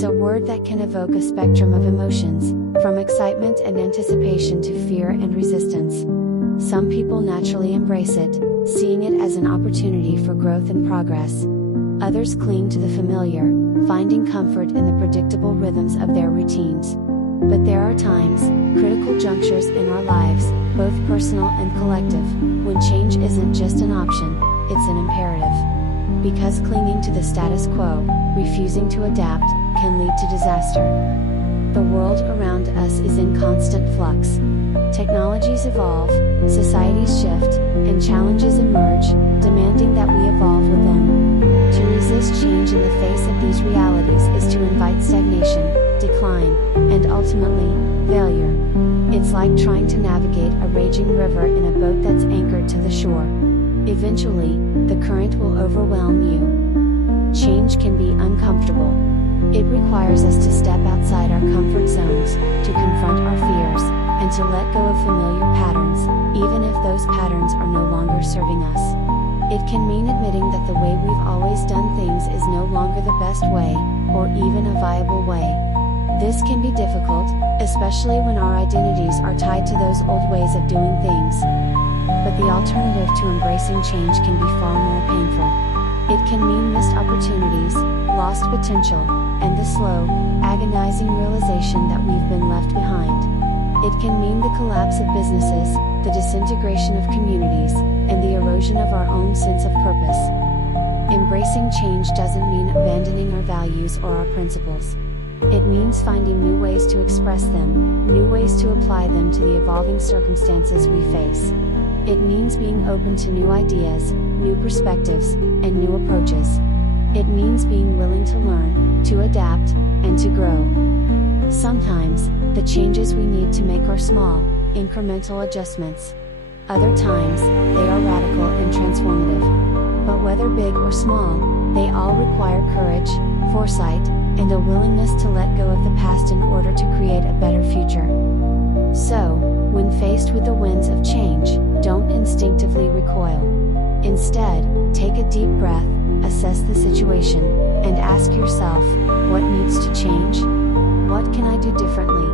It's a word that can evoke a spectrum of emotions, from excitement and anticipation to fear and resistance. Some people naturally embrace it, seeing it as an opportunity for growth and progress. Others cling to the familiar, finding comfort in the predictable rhythms of their routines. But there are times, critical junctures in our lives, both personal and collective, when change isn't just an option, it's an imperative. Because clinging to the status quo, refusing to adapt, can lead to disaster. The world around us is in constant flux. Technologies evolve, societies shift, and challenges emerge, demanding that we evolve with them. To resist change in the face of these realities is to invite stagnation, decline, and ultimately, failure. It's like trying to navigate a raging river in a boat that's anchored to the shore. Eventually, the current will overwhelm you. Change can be uncomfortable. It requires us to step outside our comfort zones, to confront our fears, and to let go of familiar patterns, even if those patterns are no longer serving us. It can mean admitting that the way we've always done things is no longer the best way, or even a viable way. This can be difficult, especially when our identities are tied to those old ways of doing things. But the alternative to embracing change can be far more painful. It can mean missed opportunities, lost potential, and the slow, agonizing realization that we've been left behind. It can mean the collapse of businesses, the disintegration of communities, and the erosion of our own sense of purpose. Embracing change doesn't mean abandoning our values or our principles. It means finding new ways to express them, new ways to apply them to the evolving circumstances we face. It means being open to new ideas, new perspectives, and new approaches. It means being willing to learn, to adapt, and to grow. Sometimes, the changes we need to make are small, incremental adjustments. Other times, they are radical and transformative. But whether big or small, they all require courage, foresight, and a willingness to let go of the past in order to create a better future. So, when faced with the winds of change, don't instinctively recoil. Instead, take a deep breath, assess the situation, and ask yourself, what needs to change? What can I do differently?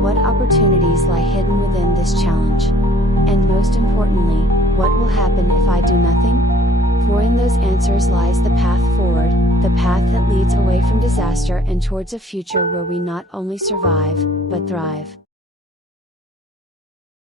What opportunities lie hidden within this challenge? And most importantly, what will happen if I do nothing? For in those answers lies the path forward, the path that leads away from disaster and towards a future where we not only survive, but thrive.